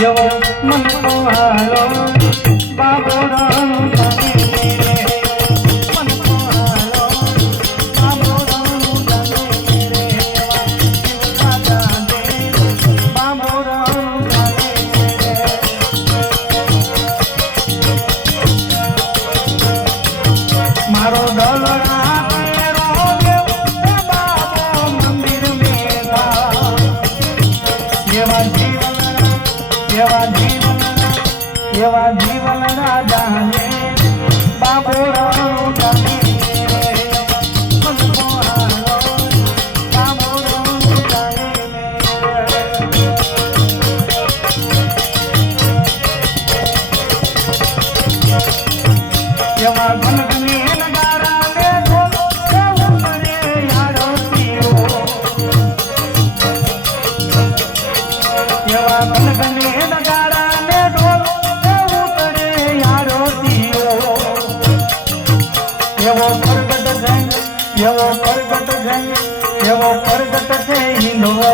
એવો મન કો હાલો બાબોરાનું જાને રે મન કો હાલો બાબોરાનું જાને રે એવા જાને બાબોરાનું જાને રે મારો દલડા એવા જીવન ના જાને બાબોરાનું જાને મન કો હાલો બાબોરાનું જાને એવા ઘનઘની નગારા ને ઢોલો ઉતરે આરતીઓ એવા ઘનઘની નગારા ને ઢોલો એવો પ્રગટ થઈ એવો પ્રગટ થઈ હિંદવો